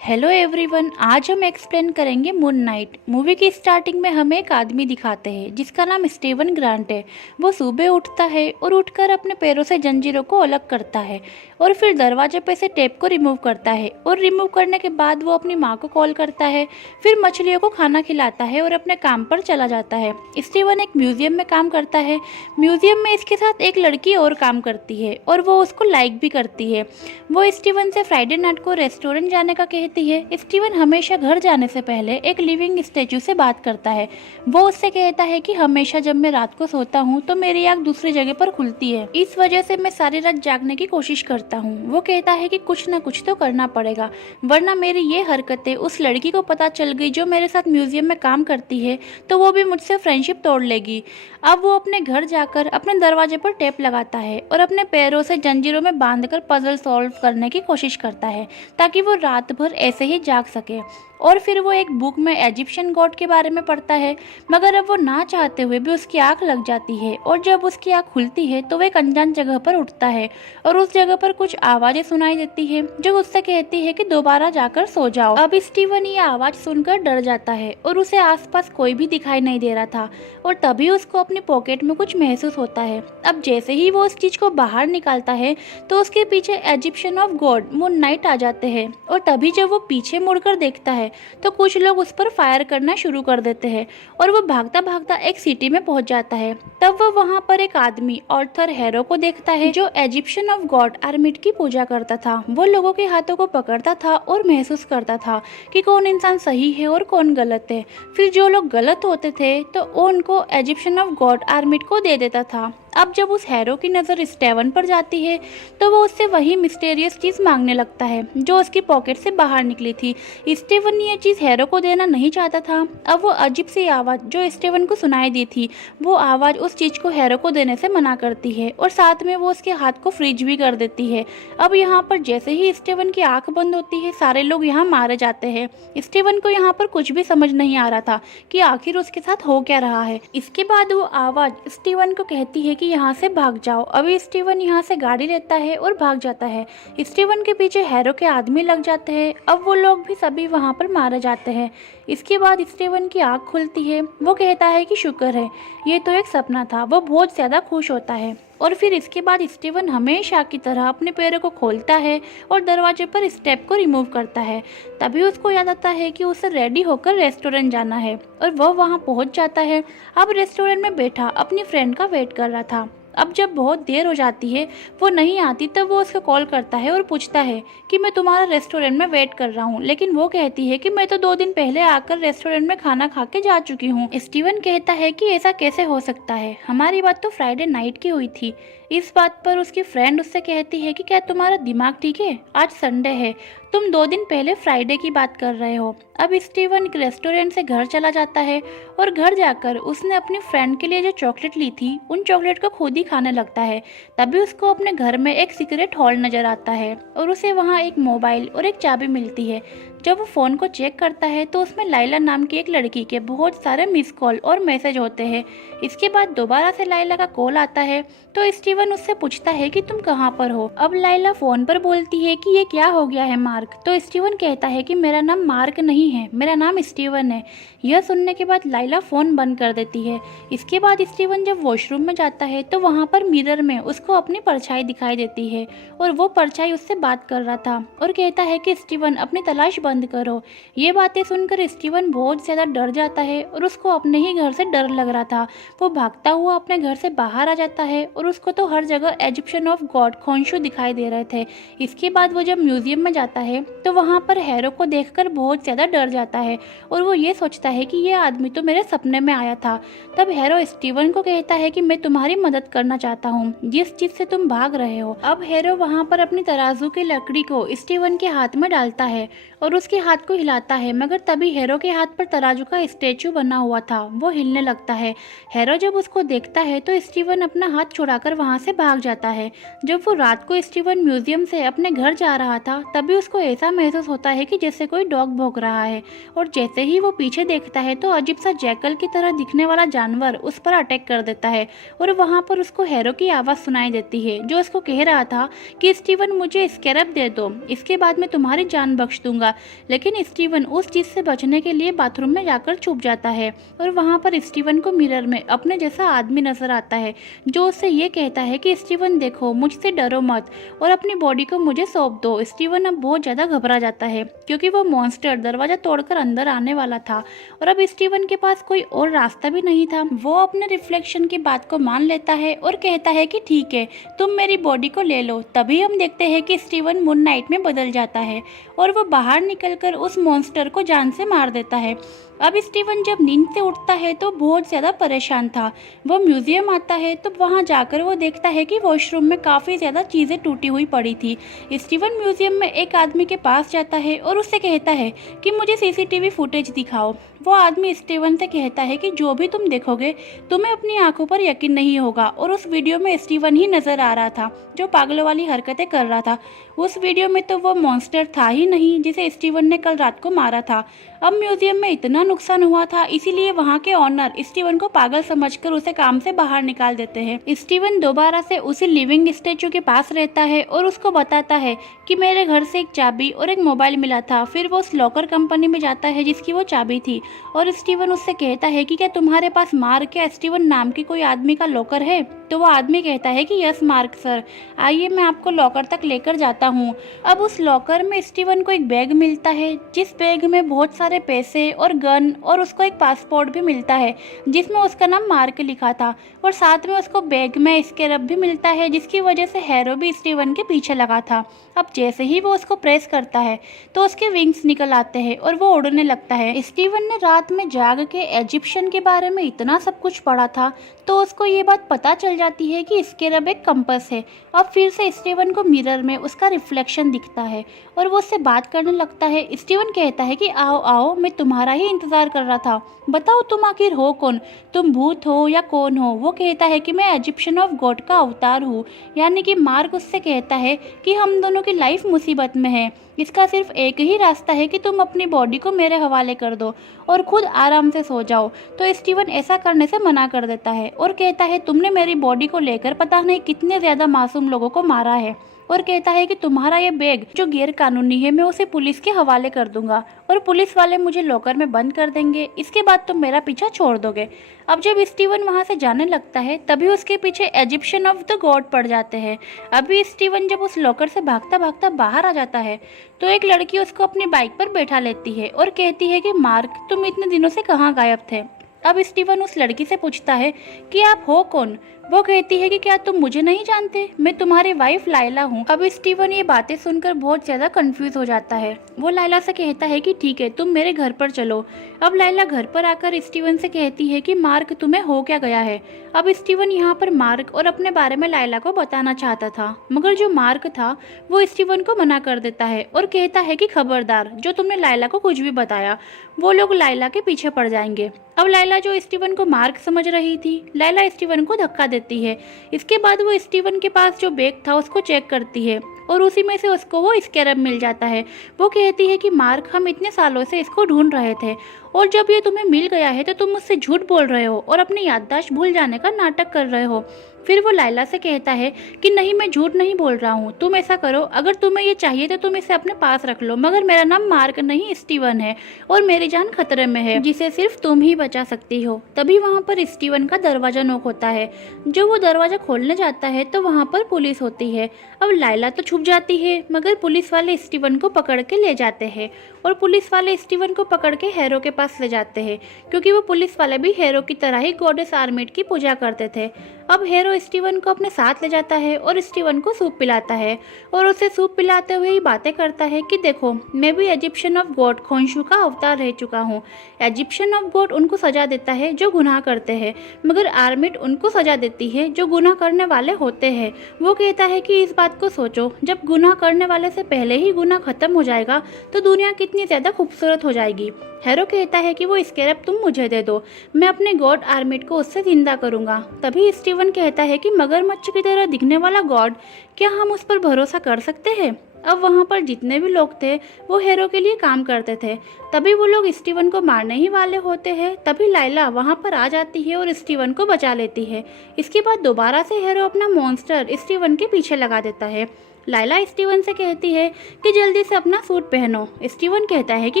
Hello everyone, आज हम explain करेंगे मून नाइट मूवी की। स्टार्टिंग में हमें एक आदमी दिखाते हैं जिसका नाम स्टीवन ग्रांट है। वो सुबह उठता है और उठकर अपने पैरों से जंजीरों को अलग करता है और फिर दरवाजे पे से टेप को रिमूव करता है। और रिमूव करने के बाद वो अपनी माँ को कॉल करता है, फिर मछलियों को खाना खिलाता है और अपने काम पर चला जाता है। स्टीवन एक म्यूजियम में काम करता है। म्यूजियम में इसके साथ एक लड़की और काम करती है और वो उसको लाइक भी करती है। वो स्टीवन से फ्राइडे नाइट को रेस्टोरेंट जाने का कहती है। स्टीवन हमेशा घर जाने से पहले एक लिविंग स्टैचू से बात करता है। वो उससे कहता है कि हमेशा जब मैं रात को सोता हूँ तो मेरी आँख दूसरी जगह पर खुलती है, इस वजह से मैं सारी रात जागने की कोशिश करता हूँ। वो कहता है कि कुछ न कुछ तो करना पड़ेगा, वरना मेरी ये हरकतें उस लड़की को पता चल गई जो मेरे साथ म्यूजियम में काम करती है तो वो भी मुझसे फ्रेंडशिप तोड़ लेगी। अब वो अपने घर जाकर अपने दरवाजे पर टेप लगाता है और अपने पैरों से जंजीरों में बांधकर पजल सॉल्व करने की कोशिश करता है ताकि वो रात भर ऐसे ही जाग सके। और फिर वो एक बुक में इजिप्शियन गॉड के बारे में पढ़ता है, मगर अब वो ना चाहते हुए भी उसकी आंख लग जाती है और जब उसकी आंख खुलती है तो वो एक अनजान जगह पर उठता है और उस जगह पर कुछ आवाजें सुनाई देती है जो उससे कहती है कि दोबारा जाकर सो जाओ। अब स्टीवन ये आवाज सुनकर डर जाता है और उसे आसपास कोई भी दिखाई नहीं दे रहा था और तभी उसको अपनी पॉकेट में कुछ महसूस होता है। अब जैसे ही वो उस चीज को बाहर निकालता है तो उसके पीछे Egyptian of god Moon Knight आ जाते हैं और तभी जब वो पीछे मुड़कर देखता है तो कुछ लोग उस पर फायर करना शुरू कर देते हैं और वो भागता भागता एक सिटी में पहुंच जाता है। तब वो वहां पर एक आदमी ऑर्थर हैरो को देखता है जो इजिप्शियन ऑफ गॉड आर्मिट की पूजा करता था। वो लोगों के हाथों को पकड़ता था और महसूस करता था कि कौन इंसान सही है और कौन गलत है। फिर जो लोग गलत होते थे तो वो उनको इजिप्शियन ऑफ गॉड आर्मिट को दे देता था। अब जब उस हैरो की नज़र स्टीवन पर जाती है तो वो उससे वही मिस्टीरियस चीज़ मांगने लगता है जो उसकी पॉकेट से बाहर निकली थी। स्टीवन ये चीज़ हैरो को देना नहीं चाहता था। अब वो अजीब सी आवाज़ जो स्टीवन को सुनाई दी थी, वो आवाज़ उस चीज़ को हैरो को देने से मना करती है और साथ में वो उसके हाथ को फ्रीज भी कर देती है। अब यहाँ पर जैसे ही स्टीवन की आंख बंद होती है सारे लोग यहाँ मारे जाते हैं। स्टीवन को यहाँ पर कुछ भी समझ नहीं आ रहा था कि आखिर उसके साथ हो क्या रहा है। इसके बाद वो आवाज़ स्टीवन को कहती है कि यहाँ से भाग जाओ। अभी स्टीवन यहाँ से गाड़ी लेता है और भाग जाता है। स्टीवन के पीछे हैरो के आदमी लग जाते हैं। अब वो लोग भी सभी वहाँ पर मारे जाते हैं। इसके बाद स्टीवन की आँख खुलती है। वो कहता है कि शुक्र है, ये तो एक सपना था। वो बहुत ज़्यादा खुश होता है और फिर इसके बाद स्टीवन हमेशा की तरह अपने पैरों को खोलता है और दरवाजे पर स्टेप को रिमूव करता है। तभी उसको याद आता है कि उसे रेडी होकर रेस्टोरेंट जाना है और वह वहां पहुंच जाता है। अब रेस्टोरेंट में बैठा अपनी फ्रेंड का वेट कर रहा था। अब जब बहुत देर हो जाती है, वो नहीं आती, तब वो उसको कॉल करता है और पूछता है कि मैं तुम्हारा रेस्टोरेंट में वेट कर रहा हूँ। लेकिन वो कहती है कि मैं तो 2 दिन पहले आकर रेस्टोरेंट में खाना खा के जा चुकी हूँ। स्टीवन कहता है कि ऐसा कैसे हो सकता है, हमारी बात तो फ्राइडे नाइट की हुई थी। इस बात पर उसकी फ्रेंड उससे कहती है कि क्या तुम्हारा दिमाग ठीक है, आज संडे है, तुम 2 दिन पहले फ्राइडे की बात कर रहे हो। अब स्टीवन रेस्टोरेंट से घर चला जाता है और घर जाकर उसने अपनी फ्रेंड के लिए जो चॉकलेट ली थी उन चॉकलेट को खुद ही खाने लगता है। तभी उसको अपने घर में एक सीक्रेट हॉल नजर आता है और उसे वहाँ एक मोबाइल और एक चाबी मिलती है। जब वो फ़ोन को चेक करता है तो उसमें लाइला नाम की एक लड़की के बहुत सारे मिस कॉल और मैसेज होते हैं। इसके बाद दोबारा से लाइला का कॉल आता है तो स्टीवन उससे पूछता है कि तुम कहाँ पर हो। अब लाइला फ़ोन पर बोलती है कि ये क्या हो गया है मार्क। तो स्टीवन कहता है कि मेरा नाम मार्क नहीं है, मेरा नाम स्टीवन है। यह सुनने के बाद लाइला फ़ोन बंद कर देती है। इसके बाद स्टीवन जब वॉशरूम में जाता है तो वहाँ पर मिरर में उसको अपनी परछाई दिखाई देती है और वो परछाई उससे बात कर रहा था और कहता है कि स्टीवन अपनी तलाश बंद करो। ये बातें सुनकर स्टीवन बहुत ज़्यादा डर जाता है और उसको अपने ही घर से डर लग रहा था। वो भागता हुआ अपने घर से बाहर आ जाता है और उसको तो हर जगह इजिप्शियन ऑफ गॉड खोंशू दिखाई दे रहे थे। इसके बाद वो जब म्यूजियम में जाता है तो वहाँ पर हैरो को देखकर बहुत ज़्यादा डर जाता है और वो ये सोचता है कि ये आदमी तो मेरे सपने में आया था। तब हैरो स्टीवन को कहता है कि मैं तुम्हारी मदद करना चाहता हूँ जिस चीज़ से तुम भाग रहे हो। अब हैरो वहाँ पर अपनी तराजू की लकड़ी को स्टीवन के हाथ में डालता है और उसके हाथ को हिलाता है, मगर तभी हैरो के हाथ पर तराजू का स्टैचू बना हुआ था वो हिलने लगता है। हैरो जब उसको देखता है तो स्टीवन अपना हाथ छुड़ाकर वहाँ से भाग जाता है। जब वो रात को स्टीवन म्यूजियम से अपने घर जा रहा था तभी उसको ऐसा महसूस होता है कि जैसे कोई डॉग भौंक रहा है, और जैसे ही वो पीछे देखता है तो अजीब सा जैकल की तरह दिखने वाला जानवर उस पर अटैक कर देता है। और वहाँ पर उसको हैरो की आवाज़ सुनाई देती है जो उसको कह रहा था कि स्टीवन मुझे स्कैरब दे दो, इसके बाद मैं तुम्हारी जान बख्श दूंगा। लेकिन स्टीवन उस चीज़ से बचने के लिए बाथरूम में जाकर छुप जाता है और वहाँ पर स्टीवन को मिरर में अपने जैसा आदमी नजर आता है जो उससे ये कहता है कि स्टीवन देखो, मुझसे डरो मत और अपनी बॉडी को मुझे सौंप दो। स्टीवन अब बहुत ज़्यादा घबरा जाता है क्योंकि वो मॉन्स्टर दरवाज़ा तोड़कर अंदर आने वाला था और अब स्टीवन के पास कोई और रास्ता भी नहीं था। वो अपने रिफ्लेक्शन की बात को मान लेता है और कहता है कि ठीक है, तुम मेरी बॉडी को ले लो। तभी हम देखते हैं कि स्टीवन मून नाइट में बदल जाता है और वो बाहर निकलकर उस मॉन्स्टर को जान से मार देता है। अब स्टीवन जब नींद से उठता है तो बहुत ज़्यादा परेशान था। वो म्यूजियम आता है तो वहाँ जाकर वो देखता है कि वॉशरूम में काफ़ी ज़्यादा चीज़ें टूटी हुई पड़ी थी। स्टीवन म्यूजियम में एक आदमी के पास जाता है और उससे कहता है कि मुझे सीसीटीवी फुटेज दिखाओ। वो आदमी स्टीवन से कहता है कि जो भी तुम देखोगे तुम्हें अपनी आंखों पर यकीन नहीं होगा, और उस वीडियो में स्टीवन ही नज़र आ रहा था जो पागलों वाली हरकतें कर रहा था। उस वीडियो में तो वो मॉन्स्टर था ही नहीं जिसे स्टीवन ने कल रात को मारा था। अब म्यूजियम में इतना नुकसान हुआ था इसीलिए वहाँ के ऑनर स्टीवन को पागल समझकर उसे काम से बाहर निकाल देते हैं। स्टीवन दोबारा से उसी लिविंग स्टैचू के पास रहता है और उसको बताता है कि मेरे घर से एक चाबी और एक मोबाइल मिला था। फिर वो उस लॉकर कंपनी में जाता है जिसकी वो चाबी थी और स्टीवन उससे कहता है कि क्या तुम्हारे पास मार्क या स्टीवन नाम के कोई आदमी का लॉकर है। तो वो आदमी कहता है कि यस मार्क सर, आइए मैं आपको लॉकर तक लेकर जाता हूँ। अब उस लॉकर में स्टीवन को एक बैग मिलता है जिस बैग में बहुत सारे पैसे और गन और उसको एक पासपोर्ट भी मिलता है जिसमें उसका नाम मार्क लिखा था, और साथ में उसको बैग में स्कैरब भी मिलता है जिसकी वजह से हैरो भी स्टीवन के पीछे लगा था। अब जैसे ही वो उसको प्रेस करता है तो उसके विंग्स निकल आते हैं और वो उड़ने लगता है। स्टीवन ने रात में जाग के इजिप्शियन के बारे में इतना सब कुछ पढ़ा था तो उसको ये बात पता चल जाती है कि स्कैरब एक कंपास है। अब फिर से स्टीवन को मिरर में उसका रिफ्लेक्शन दिखता है और वो उससे बात करने लगता है। स्टीवन कहता है कि आओ आओ, मैं तुम्हारा ही इंतजार कर रहा था, बताओ तुम आखिर हो कौन, तुम भूत हो या कौन हो। वो कहता है कि मैं इजिप्शियन ऑफ गॉड का अवतार हूँ। यानी कि मार्क उससे कहता है कि हम दोनों की लाइफ मुसीबत में है, इसका सिर्फ एक ही रास्ता है कि तुम अपनी बॉडी को मेरे हवाले कर दो और खुद आराम से सो जाओ। तो स्टीवन ऐसा करने से मना कर देता है और कहता है तुमने मेरी बॉडी को लेकर पता नहीं कितने ज़्यादा मासूम लोगों को मारा है, और कहता है कि तुम्हारा ये बैग जो गैर कानूनी है मैं उसे पुलिस के हवाले कर दूंगा और पुलिस वाले मुझे लॉकर में बंद कर देंगे, इसके बाद तुम मेरा पीछा छोड़ दोगे। अब जब स्टीवन वहां से जाने लगता है तभी उसके पीछे इजिप्शियन ऑफ द गॉड पड़ जाते हैं। अभी स्टीवन जब उस लॉकर से भागता भागता बाहर आ जाता है तो एक लड़की उसको अपनी बाइक पर बैठा लेती है और कहती है कि मार्क तुम इतने दिनों से कहाँ गायब थे। अब स्टीवन उस लड़की से पूछता है कि आप हो कौन। वो कहती है कि क्या तुम मुझे नहीं जानते, मैं तुम्हारी वाइफ लाइला हूँ। अब स्टीवन ये बातें सुनकर बहुत ज्यादा कंफ्यूज हो जाता है। वो लाइला से कहता है कि ठीक है तुम मेरे घर पर चलो। अब लाइला घर पर आकर स्टीवन से कहती है कि मार्क तुम्हें हो क्या गया है। अब स्टीवन यहाँ पर मार्क और अपने बारे में लाइला को बताना चाहता था, मगर जो मार्क था वो स्टीवन को मना कर देता है और कहता है कि खबरदार, जो तुमने लाइला को कुछ भी बताया वो लोग लाइला के पीछे पड़ जाएंगे। अब लाइला जो स्टीवन को मार्क समझ रही थी, लाइला स्टीवन को धक्का देती है। इसके बाद वो स्टीवन के पास जो बैग था उसको चेक करती है और उसी में से उसको वो स्कैरब मिल जाता है। वो कहती है कि मार्क हम इतने सालों से इसको ढूंढ रहे थे और जब ये तुम्हें मिल गया है तो तुम मुझसे झूठ बोल रहे हो और अपनी याददाश्त भूल जाने का नाटक कर रहे हो। फिर वो लाइला से कहता है कि नहीं मैं झूठ नहीं बोल रहा हूँ, तुम ऐसा करो अगर तुम्हें ये चाहिए तो तुम इसे अपने पास रख लो, मगर मेरा नाम मार्क नहीं स्टीवन है और मेरी जान खतरे में है जिसे सिर्फ तुम ही बचा सकती हो। तभी वहाँ पर स्टीवन का दरवाजा नॉक होता है। जो वो दरवाजा खोलने जाता है तो वहाँ पर पुलिस होती है। अब लाइला तो छुप जाती है मगर पुलिस वाले स्टीवन को पकड़ के ले जाते हैं और पुलिस वाले स्टीवन को पकड़ के हैरो के पास ले जाते हैं क्योंकि वो पुलिस वाले भी हैरो की तरह ही गॉडेस आर्मिट की पूजा करते थे। अब हैरो स्टीवन को अपने साथ ले जाता है और स्टीवन को सूप पिलाता है और उसे सूप पिलाते हुए ही बातें करता है कि देखो मैं भी इजिप्शियन ऑफ गॉड खोंशू का अवतार रह चुका हूँ। इजिप्शियन ऑफ गॉड उनको सजा देता है जो गुनाह करते हैं, मगर आर्मिट उनको सजा देती है जो गुनाह करने वाले होते हैं। वो कहता है कि इस बात को सोचो, जब गुनाह करने वाले से पहले ही गुनाह खत्म हो जाएगा तो दुनिया कितनी ज़्यादा खूबसूरत हो जाएगी। हैरो कहता है कि वो स्कैरब तुम मुझे दे दो, मैं अपने गॉड आर्मिट को उससे जिंदा करूंगा। तभी स्टीवन कहता कहता है कि मगरमच्छ की तरह दिखने वाला गॉड, क्या हम उस पर भरोसा कर सकते हैं? अब वहाँ पर जितने भी लोग थे वो हेरो के लिए काम करते थे। तभी वो लोग स्टीवन को मारने ही वाले होते हैं। तभी लाइला वहाँ पर आ जाती है और स्टीवन को बचा लेती है। इसके बाद दोबारा से हेरो अपना मॉन्स्टर स्टीवन के पीछे लगा देता है। लाइला स्टीवन से कहती है कि जल्दी से अपना सूट पहनो। स्टीवन कहता है कि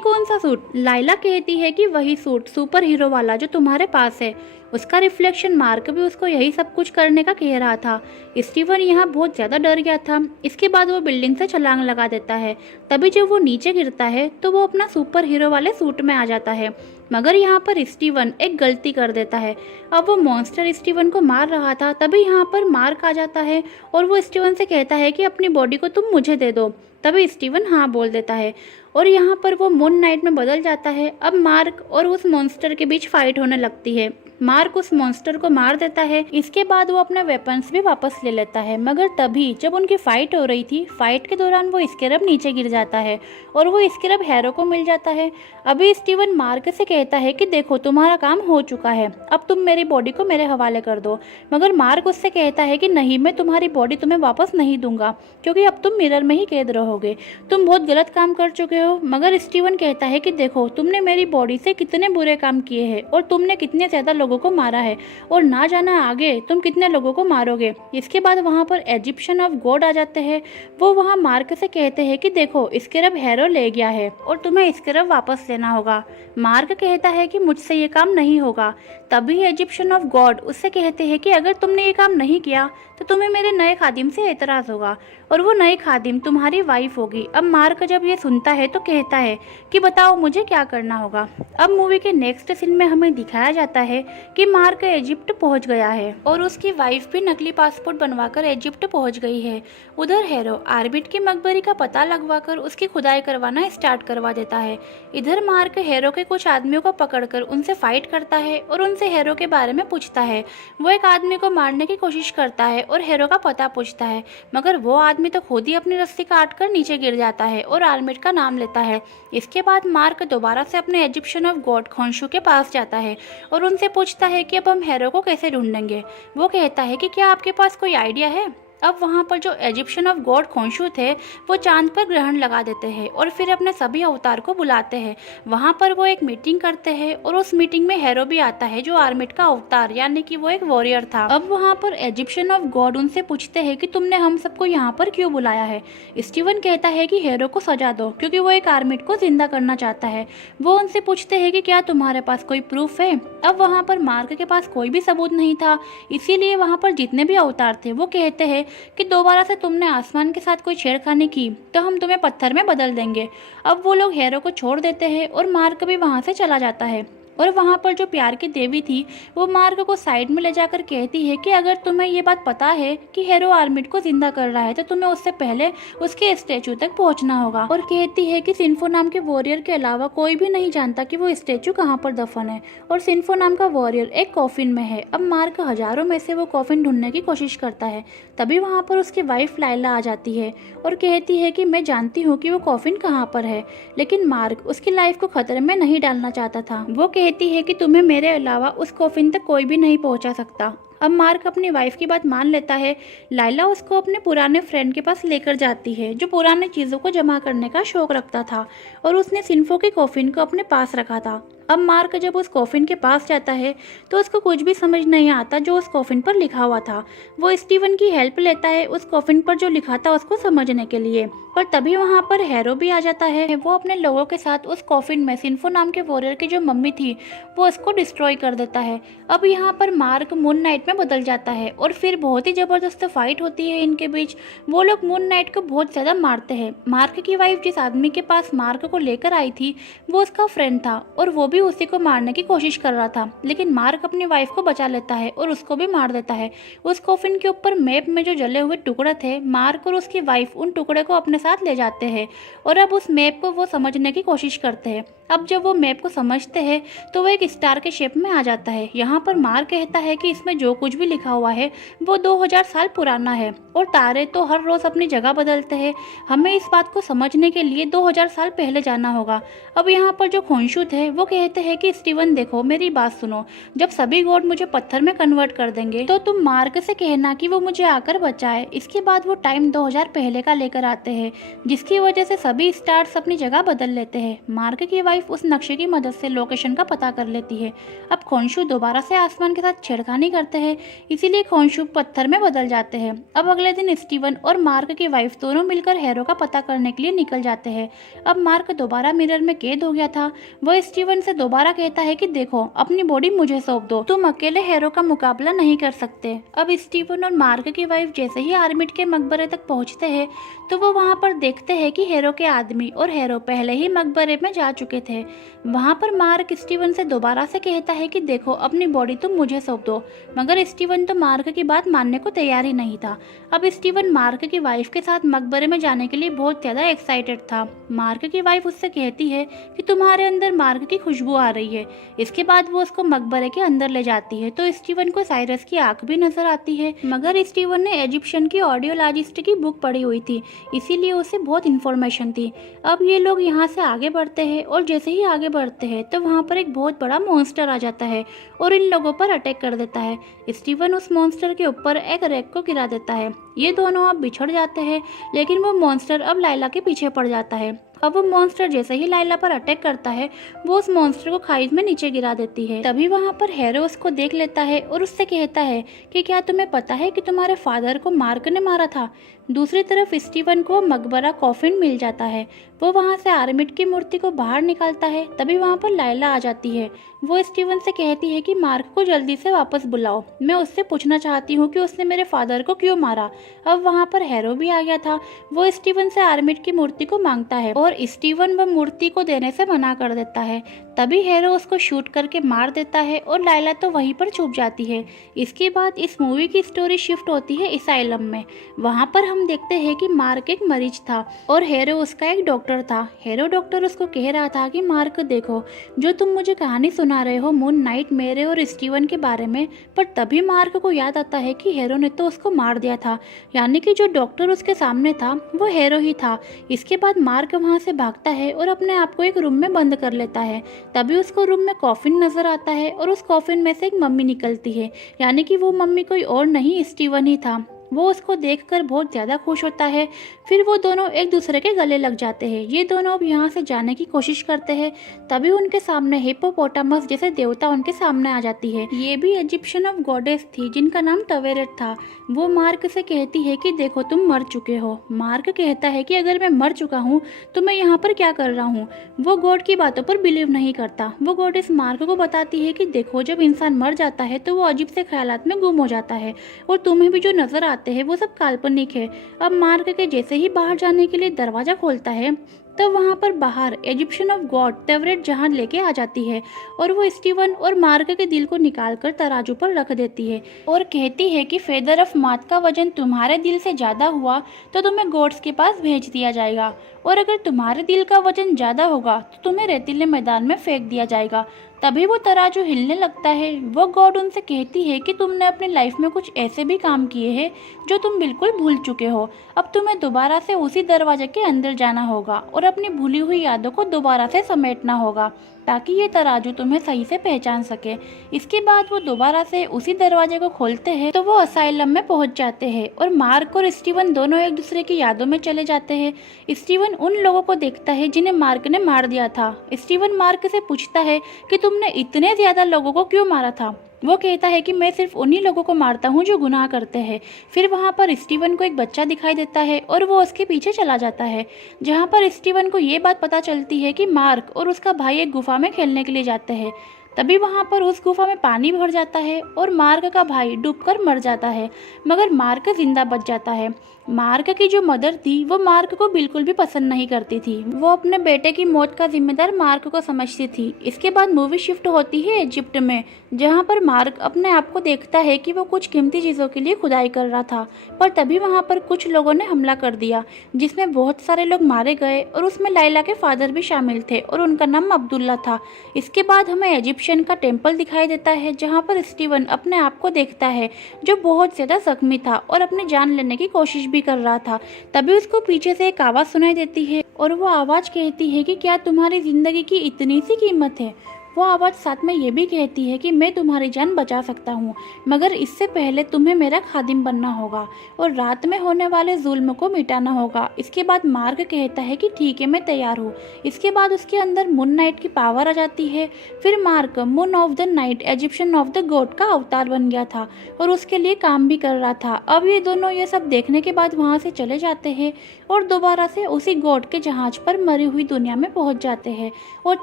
कौन सा सूट? लाइला कहती है कि वही सूट, सुपर हीरो वाला जो तुम्हारे पास है। उसका रिफ्लेक्शन मार्क भी उसको यही सब कुछ करने का कह रहा था। स्टीवन यहाँ बहुत ज़्यादा डर गया था। इसके बाद वो बिल्डिंग से छलांग लगा देता है। तभी जब वो नीचे गिरता है तो वो अपना सुपर हीरो वाले सूट में आ जाता है। मगर यहाँ पर स्टीवन एक गलती कर देता है। अब वो मॉन्स्टर स्टीवन को मार रहा था, तभी यहाँ पर मार्क आ जाता है और वो स्टीवन से कहता है कि अपनी बॉडी को तुम मुझे दे दो। तभी स्टीवन हाँ बोल देता है और यहाँ पर वो मून नाइट में बदल जाता है। अब मार्क और उस मॉन्स्टर के बीच फाइट होने लगती है। मार्क उस मॉन्स्टर को मार देता है। इसके बाद वो अपना वेपन्स भी वापस ले लेता है। मगर तभी जब उनकी फाइट हो रही थी, फाइट के दौरान वो स्केरब नीचे गिर जाता है और वो स्केरब हेरो को मिल जाता है। अभी स्टीवन मार्क से कहता है कि देखो तुम्हारा काम हो चुका है, अब तुम मेरी बॉडी को मेरे हवाले कर दो। मगर मार्क उससे कहता है कि नहीं, मैं तुम्हारी बॉडी तुम्हें वापस नहीं दूंगा, क्योंकि अब तुम मिरर में ही कैद रहोगे। तुम बहुत गलत काम कर चुके हो। मगर स्टीवन कहता है कि देखो तुमने मेरी बॉडी से कितने बुरे काम किए हैं और तुमने कितने ज्यादा लोगों को मारा है और ना जाना आगे तुम कितने लोगों को मारोगे। इसके बाद वहाँ पर इजिप्शियन ऑफ गॉड आ जाते हैं। वो वहाँ मार्क से कहते हैं कि देखो स्केरब हेरो ले गया है और तुम्हें स्केरब वापस लेना होगा। मार्क कहता है कि मुझसे ये काम नहीं होगा। तभी इजिप्शियन ऑफ गॉड उससे कहते हैं कि अगर तुमने ये काम नहीं किया तो तुम्हें मेरे नए खादिम से एतराज़ होगा और वो नई खादिम तुम्हारी वाइफ होगी। अब मार्क जब ये सुनता है तो कहता है कि बताओ मुझे क्या करना होगा। अब मूवी के नेक्स्ट सीन में हमें दिखाया जाता है कि मार्क इजिप्ट पहुंच गया है और उसकी वाइफ भी नकली पासपोर्ट बनवाकर इजिप्ट पहुंच गई है। उधर हेरो आर्बिट की मकबरी का पता लगवाकर उसकी खुदाई करवाना स्टार्ट करवा देता है। इधर मार्क हेरो के कुछ आदमियों को पकड़कर उनसे फाइट करता है और उनसे हेरो के बारे में पूछता है। वो एक आदमी को मारने की कोशिश करता है और हेरो का पता पूछता है, मगर वो आदमी तो खुद ही अपनी रस्सी काट कर नीचे गिर जाता है और आर्बिट का नाम लेता है। इसके बाद मार्क दोबारा से अपने इजिप्शियन ऑफ गॉड खोंशू के पास जाता है और उनसे पूछता है कि अब हम हेरो को कैसे ढूंढेंगे। वो कहता है कि क्या आपके पास कोई आइडिया है। अब वहाँ पर जो इजिप्शियन ऑफ गॉड खोंशू थे वो चांद पर ग्रहण लगा देते हैं और फिर अपने सभी अवतार को बुलाते हैं। वहाँ पर वो एक मीटिंग करते हैं और उस मीटिंग में हेरो भी आता है जो आर्मिट का अवतार यानी कि वो एक वॉरियर था। अब वहाँ पर इजिप्शियन ऑफ गॉड उनसे पूछते हैं कि तुमने हम सबको यहाँ पर क्यों बुलाया है। स्टीवन कहता है कि हेरो को सजा दो क्योंकि वो एक आर्मिट को जिंदा करना चाहता है। वो उनसे पूछते हैं कि क्या तुम्हारे पास कोई प्रूफ है। अब वहाँ पर मार्क के पास कोई भी सबूत नहीं था, इसीलिए वहाँ पर जितने भी अवतार थे वो कहते हैं कि दोबारा से तुमने आसमान के साथ कोई छेड़खानी की तो हम तुम्हें पत्थर में बदल देंगे। अब वो लोग हेरो को छोड़ देते हैं और मार्क भी वहाँ से चला जाता है। और वहाँ पर जो प्यार की देवी थी वो मार्क को साइड में ले जाकर कहती है कि अगर तुम्हें ये बात पता है कि हेरो आर्मिट को जिंदा कर रहा है तो तुम्हें उससे पहले उसके स्टैचू तक पहुँचना होगा। और कहती है कि सिन्फो नाम के वॉरियर के अलावा कोई भी नहीं जानता कि वो स्टैचू कहाँ पर दफन है और सिन्फो नाम का वॉरियर एक कॉफिन में है। अब मार्क हजारों में से वो कॉफिन ढूंढने की कोशिश करता है। तभी वहाँ पर उसकी वाइफ लाइला आ जाती है और कहती है कि मैं जानती हूँ कि वो कॉफिन कहाँ पर है, लेकिन मार्क उसकी लाइफ को खतरे में नहीं डालना चाहता था। वो कहती है कि तुम्हें मेरे अलावा उस कॉफिन तक कोई भी नहीं पहुंचा सकता। अब मार्क अपनी वाइफ की बात मान लेता है। लाइला उसको अपने पुराने फ्रेंड के पास लेकर जाती है जो पुराने चीज़ों को जमा करने का शौक रखता था और उसने सिन्फो के कॉफिन को अपने पास रखा था। अब मार्क जब उस कॉफिन के पास जाता है तो उसको कुछ भी समझ नहीं आता जो उस कॉफिन पर लिखा हुआ था। वो स्टीवन की हेल्प लेता है उस कॉफिन पर जो लिखा था उसको समझने के लिए, पर तभी वहाँ पर हेरो भी आ जाता है। वो अपने लोगों के साथ उस कॉफिन में सिन्फो नाम के वॉरियर की जो मम्मी थी वो उसको डिस्ट्रॉय कर देता है। अब यहाँ पर मार्क मून नाइट में बदल जाता है और फिर बहुत ही जबरदस्त फाइट होती है इनके बीच। वो लोग मून नाइट को बहुत ज़्यादा मारते हैं। मार्क की वाइफ जिस आदमी के पास मार्क को लेकर आई थी वो उसका फ्रेंड था और वो भी उसी को मारने की कोशिश कर रहा था, लेकिन मार्क अपनी वाइफ को बचा लेता है और उसको भी मार देता है। उस कॉफिन के ऊपर मैप में जो जले हुए टुकड़े थे, मार्क और उसकी वाइफ उन टुकड़े को अपने साथ ले जाते हैं और अब उस मैप को वो समझने की कोशिश करते हैं। अब जब वो मैप को समझते हैं तो वो एक स्टार के शेप में आ जाता है। यहाँ पर मार्क कहता है कि इसमें जो कुछ भी लिखा हुआ है वो 2000 साल पुराना है और तारे तो हर रोज अपनी जगह बदलते हैं। हमें इस बात को समझने के लिए 2000 साल पहले जाना होगा। अब यहाँ पर जो खोंशू थे वो कहते हैं कि स्टीवन देखो, मेरी बात सुनो, जब सभी गॉड मुझे पत्थर में कन्वर्ट कर देंगे तो तुम मार्क से कहना कि वो मुझे आकर बचाए। इसके बाद वो टाइम 2000 पहले का लेकर आते हैं, जिसकी वजह से सभी स्टार्स अपनी जगह बदल लेते हैं। मार्क की वाइफ उस नक्शे की मदद से लोकेशन का पता कर लेती है। अब खोंशू दोबारा से आसमान के साथ छेड़खानी करते हैं, इसीलिए खोंशू पत्थर में बदल जाते हैं। अब अगले दिन स्टीवन और मार्क की वाइफ दोनों मिलकर हैरो का पता करने के लिए निकल जाते हैं। अब मार्क दोबारा मिरर में कैद हो गया था। वह स्टीवन से दोबारा कहता है कि देखो, अपनी बॉडी मुझे सौंप दो, तुम अकेले हैरो का मुकाबला नहीं कर सकते। अब स्टीवन और मार्क की वाइफ जैसे ही आर्मिड के मकबरे तक पहुंचते हैं तो वो वहां पर देखते हैं कि हैरो के आदमी और हैरो पहले ही मकबरे में जा चुके थे। वहां पर मार्क स्टीवन से दोबारा से कहता है कि देखो, अपनी बॉडी तुम मुझे सौंप दो, मगर स्टीवन तो मार्क की बात मानने को तैयार ही नहीं था। अब स्टीवन मार्क की वाइफ के साथ मकबरे में जाने के लिए बहुत ज्यादा एक्साइटेड था। मार्क की वाइफ उससे कहती है कि तुम्हारे अंदर मार्क की खुशबू आ रही है। इसके बाद वो उसको मकबरे के अंदर ले जाती है तो स्टीवन को साइरस की आंख भी नजर आती है, मगर स्टीवन ने इजिप्शियन की ऑडियोलॉजिस्ट की बुक पढ़ी हुई थी, इसीलिए उसे बहुत इन्फॉर्मेशन थी। अब ये लोग यहाँ से आगे बढ़ते हैं और जैसे ही आगे बढ़ते हैं तो वहाँ पर एक बहुत बड़ा मॉन्स्टर आ जाता है और इन लोगों पर अटैक कर देता है। स्टीवन उस मॉन्स्टर के ऊपर एक रैक को गिरा देता है। ये दोनों अब बिछड़ जाते हैं, लेकिन वो मॉन्स्टर अब लाइला के पीछे पड़ जाता है। अब वो मॉन्स्टर जैसे ही लाइला पर अटैक करता है वो उस मॉन्स्टर को खाई में नीचे गिरा देती है। तभी वहाँ पर हैरो उसको देख लेता है और उससे कहता है कि क्या तुम्हें पता है कि तुम्हारे फादर को मार्क ने मारा था। दूसरी तरफ स्टीवन को मकबरा कॉफिन मिल जाता है। वो वहाँ से आर्मिड की मूर्ति को बाहर निकालता है। तभी वहाँ पर लाइला आ जाती है। वो स्टीवन से कहती है कि मार्क को जल्दी से वापस बुलाओ, मैं उससे पूछना चाहती हूँ कि उसने मेरे फादर को क्यों मारा। अब वहाँ पर हैरो भी आ गया था। वो स्टीवन से आर्मिड की मूर्ति को मांगता है और स्टीवन वह मूर्ति को देने से मना कर देता है। तभी हैरो उसको शूट करके मार देता है और लाइला तो वहीं पर छुप जाती है। इसके बाद इस मूवी की स्टोरी शिफ्ट होती है इसाइलम में। वहाँ पर हम देखते हैं कि मार्क एक मरीज था और हैरो उसका एक डॉक्टर था। हैरो डॉक्टर उसको कह रहा था कि मार्क देखो, जो तुम मुझे कहानी सुना रहे हो मून नाइट मेरे और स्टीवन के बारे में, पर तभी मार्क को याद आता है कि हैरो ने तो उसको मार दिया था, यानी कि जो डॉक्टर उसके सामने था वो हैरो ही था। इसके बाद मार्क वहाँ से भागता है और अपने आप को एक रूम में बंद कर लेता है। तभी उसको रूम में कॉफिन नजर आता है और उस कॉफिन में से एक मम्मी निकलती है, यानी कि वो मम्मी कोई और नहीं स्टीवन ही था। वो उसको देखकर बहुत ज़्यादा खुश होता है। फिर वो दोनों एक दूसरे के गले लग जाते हैं। ये दोनों अब यहाँ से जाने की कोशिश करते हैं। तभी उनके सामने हिप्पोपोटामस जैसे देवता उनके सामने आ जाती है। ये भी इजिप्शियन ऑफ गॉडेस थी जिनका नाम टवेरेट था। वो मार्क से कहती है कि देखो, तुम मर चुके हो। मार्क कहता है कि अगर मैं मर चुका हूँ तो मैं यहाँ पर क्या कर रहा हूँ। वो गॉड की बातों पर बिलीव नहीं करता। वो गॉडेस मार्क को बताती है कि देखो, जब इंसान मर जाता है तो वो अजीब से ख्यालात में गुम हो जाता है और तुम्हें भी जो नजर आते हैं वो सब काल्पनिक है। अब मार्क के जैसे ही बाहर जाने के लिए दरवाजा खोलता है तब वहाँ पर बाहर इजिप्शियन ऑफ गॉड टेवरेट जहाज लेके आ जाती है और वो स्टीवन और मार्क के दिल को निकालकर तराजू पर रख देती है और कहती है कि फेदर ऑफ मात का वजन तुम्हारे दिल से ज़्यादा हुआ तो तुम्हें गॉड्स के पास भेज दिया जाएगा, और अगर तुम्हारे दिल का वजन ज़्यादा होगा तो तुम्हें रेतीले मैदान में फेंक दिया जाएगा। तभी वो तराजू हिलने लगता है। वो गॉड उनसे कहती है कि तुमने अपनी लाइफ में कुछ ऐसे भी काम किए हैं जो तुम बिल्कुल भूल चुके हो। अब तुम्हें दोबारा से उसी दरवाजे के अंदर जाना होगा और अपनी भूली हुई यादों को दोबारा से समेटना होगा ताकि ये तराजू तुम्हें सही से पहचान सके। इसके बाद वो दोबारा से उसी दरवाजे को खोलते हैं तो वो असाइलम में पहुंच जाते हैं और मार्क और स्टीवन दोनों एक दूसरे की यादों में चले जाते हैं। स्टीवन उन लोगों को देखता है जिन्हें मार्क ने मार दिया था। स्टीवन मार्क से पूछता है कि तुमने इतने ज्यादा लोगों को क्यों मारा था। वो कहता है कि मैं सिर्फ उन्हीं लोगों को मारता हूँ जो गुनाह करते हैं। फिर वहाँ पर स्टीवन को एक बच्चा दिखाई देता है और वो उसके पीछे चला जाता है, जहाँ पर स्टीवन को ये बात पता चलती है कि मार्क और उसका भाई एक गुफा में खेलने के लिए जाते हैं। तभी वहाँ पर उस गुफा में पानी भर जाता है और मार्क का भाई डूबकर मर जाता है, मगर मार्क जिंदा बच जाता है। मार्क की जो मदर थी वो मार्क को बिल्कुल भी पसंद नहीं करती थी। वो अपने बेटे की मौत का जिम्मेदार मार्क को समझती थी। इसके बाद मूवी शिफ्ट होती है इजिप्ट में, जहाँ पर मार्क अपने आप को देखता है कि वो कुछ कीमती चीज़ों के लिए खुदाई कर रहा था। पर तभी वहाँ पर कुछ लोगों ने हमला कर दिया, जिसमें बहुत सारे लोग मारे गए और उसमें लाइला के फादर भी शामिल थे और उनका नाम अब्दुल्ला था। इसके बाद हमें इजिप्शियन का टेम्पल दिखाई देता है, जहाँ पर स्टीवन अपने आप को देखता है, जो बहुत ज़्यादा जख्मी था और अपनी जान लेने की कोशिश भी कर रहा था। तभी उसको पीछे से एक आवाज़ सुनाई देती है और वो आवाज़ कहती है कि क्या तुम्हारी ज़िंदगी की इतनी सी कीमत है। वो आवाज़ साथ में ये भी कहती है कि मैं तुम्हारी जान बचा सकता हूँ, मगर इससे पहले तुम्हें मेरा खादिम बनना होगा और रात में होने वाले जुल्म को मिटाना होगा। इसके बाद मार्क कहता है कि ठीक है, मैं तैयार हूँ। इसके बाद उसके अंदर मून नाइट की पावर आ जाती है। फिर mark moon of the night, Egyptian of the God का अवतार बन गया था और उसके लिए काम भी कर रहा था। अब ये दोनों ये सब देखने के बाद वहाँ से चले जाते हैं और दोबारा से उसी गॉड के जहाज पर मरी हुई दुनिया में पहुँच जाते हैं। और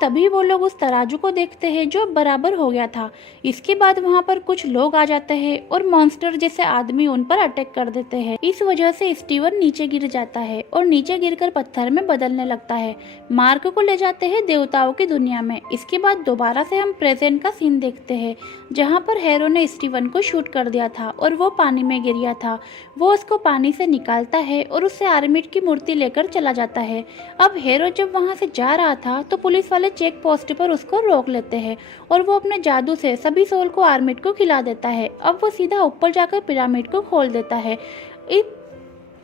तभी वो लोग उस तराजू को देखते हैं जो बराबर हो गया था। इसके बाद वहाँ पर कुछ लोग आ जाते हैं और मॉन्स्टर जैसे आदमी उन पर अटैक कर देते हैं। इस वजह से स्टीवन नीचे गिर जाता है और नीचे गिरकर पत्थर में बदलने लगता है। मार्क को ले जाते हैं देवताओं की दुनिया में। इसके बाद दोबारा से हम प्रेजेंट का सीन देखते हैं, जहाँ पर हेरो ने स्टीवन को शूट कर दिया था और वो पानी में गिर गया था। वो उसको पानी से निकालता है और उससे आर्मिट की मूर्ति लेकर चला जाता है। अब हेरो जब वहाँ से जा रहा था तो पुलिस वाले चेक पोस्ट पर उसको रोक लेते हैं और वो अपने जादू से सभी सोल को आर्मिट को खिला देता है। अब वो सीधा ऊपर जाकर पिरामिड को खोल देता है।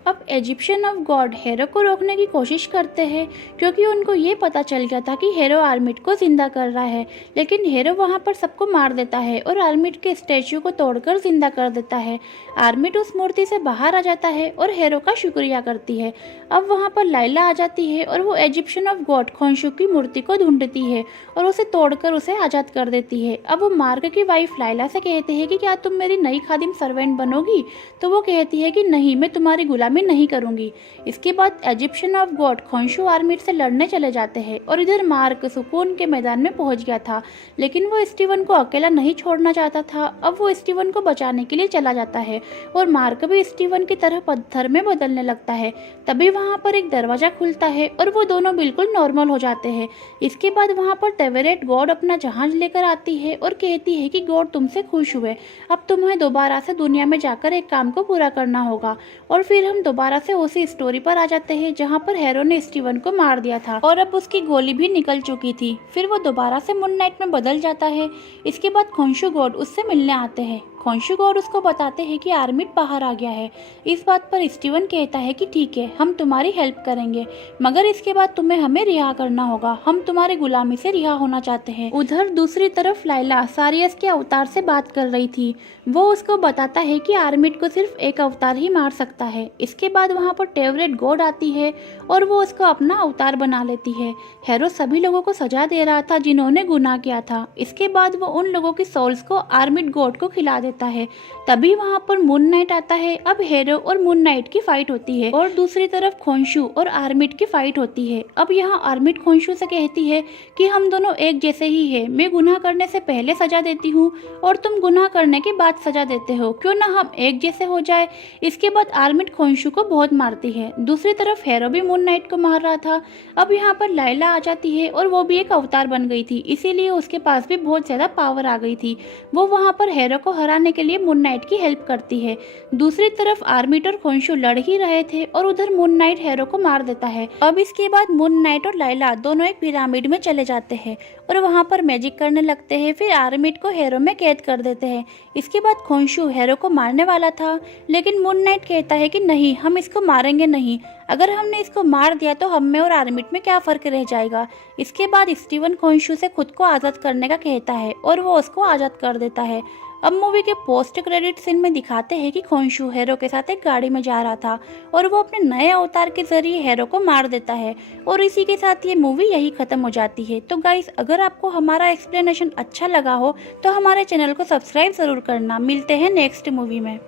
अब इजिप्शियन ऑफ गॉड हेरो को रोकने की कोशिश करते हैं, क्योंकि उनको ये पता चल गया था कि हेरो आर्मिट को जिंदा कर रहा है। लेकिन हेरो वहाँ पर सबको मार देता है और आर्मिट के स्टैचू को तोड़कर जिंदा कर देता है। आर्मिट उस मूर्ति से बाहर आ जाता है और हेरो का शुक्रिया करती है। अब वहाँ पर लाइला आ जाती है और वो इजिप्शियन ऑफ गॉड खोंशू की मूर्ति को ढूंढती है और उसे तोड़कर उसे आज़ाद कर देती है। अब वो मार्क की वाइफ लाइला से कहते हैं कि क्या तुम मेरी नई खादिम सर्वेंट बनोगी? तो वो कहती है कि नहीं, मैं तुम्हारी गुलामी नहीं करूंगी। इसके बाद इजिप्शियन ऑफ गॉड खोंशू आर्मिट से लड़ने चले जाते हैं और इधर मार्क सुकून के मैदान में पहुंच गया था, लेकिन वो स्टीवन को अकेला नहीं छोड़ना चाहता था। अब वो स्टीवन को बचाने के लिए चला जाता है और मार्क भी स्टीवन की तरह पत्थर में बदलने लगता है। तभी वहाँ पर एक दरवाजा खुलता है और वो दोनों बिल्कुल नॉर्मल हो जाते हैं। इसके बाद वहाँ पर टेवरेट गॉड अपना जहाज लेकर आती है और कहती है कि गॉड तुमसे खुश हुए, अब तुम्हें दोबारा से दुनिया में जाकर एक काम को पूरा करना होगा। और फिर हम दोबारा से उसी स्टोरी पर आ जाते हैं, जहाँ पर हेरो ने स्टीवन को मार दिया था और अब उसकी गोली भी निकल चुकी थी। फिर वो दोबारा से मून नाइट में बदल जाता है। इसके बाद खोंशू गॉड उससे मिलने आते हैं। खोंशू गॉड उसको बताते हैं कि आर्मिट बाहर आ गया है। इस बात पर स्टीवन कहता है कि ठीक है, हम तुम्हारी हेल्प करेंगे, मगर इसके बाद तुम्हें हमें रिहा करना होगा, हम तुम्हारी गुलामी से रिहा होना चाहते हैं। उधर दूसरी तरफ लाइला सारियस के अवतार से बात कर रही थी। वो उसको बताता है कि आर्मिट को सिर्फ एक अवतार ही मार सकता है। इसके बाद वहाँ पर टेवरेट गॉड आती है और वो उसको अपना अवतार बना लेती है। हेरो सभी लोगों को सजा दे रहा था जिन्होंने गुनाह किया था। इसके बाद वो उन लोगों की सोल्स को आर्मिट गॉड को खिला देता है। तभी वहाँ पर मून नाइट आता है। अब हेरो और मून नाइट की फाइट होती है और दूसरी तरफ खोंशू और आर्मिट की फाइट होती है। अब यहाँ आर्मिट खोंशू से कहती है कि हम दोनों एक जैसे ही है, मैं गुनाह करने से पहले सजा देती हूँ और तुम गुनाह करने के बाद सजा देते हो, क्यों ना हम एक जैसे हो जाए। इसके बाद आर्मिट खोंशू को बहुत मारती है। दूसरी तरफ हेरो भी मून नाइट को मार रहा था। अब यहाँ पर लाइला आ जाती है और वो भी एक अवतार बन गई थी, इसीलिए उसके पास भी बहुत ज्यादा पावर आ गई थी। वो वहाँ पर हेरो को हराने के लिए मून नाइट की हेल्प करती है। दूसरी तरफ आर्मिट और खोंशू लड़ ही रहे थे और उधर मून नाइट हेरो को मार देता है। अब इसके बाद मून नाइट और लाइला दोनों एक पिरामिड में चले जाते हैं और वहाँ पर मैजिक करने लगते हैं। फिर आर्मिट को हेरो में कैद कर देते हैं। इसके बाद खोंशू हेरो को मारने वाला था, लेकिन मून नाइट कहता है कि नहीं, हम इसको मारेंगे नहीं, अगर हमने इसको मार दिया तो हम में और आर्मिट में क्या फ़र्क रह जाएगा। इसके बाद स्टीवन खोंशू से खुद को आज़ाद करने का कहता है और वो उसको आज़ाद कर देता है। अब मूवी के पोस्ट क्रेडिट सीन में दिखाते हैं कि खोंशू हेरो के साथ एक गाड़ी में जा रहा था और वो अपने नए अवतार के जरिए हेरो को मार देता है और इसी के साथ ये मूवी यही खत्म हो जाती है। तो गाइस, अगर आपको हमारा एक्सप्लेनेशन अच्छा लगा हो तो हमारे चैनल को सब्सक्राइब ज़रूर करना। मिलते हैं नेक्स्ट मूवी में।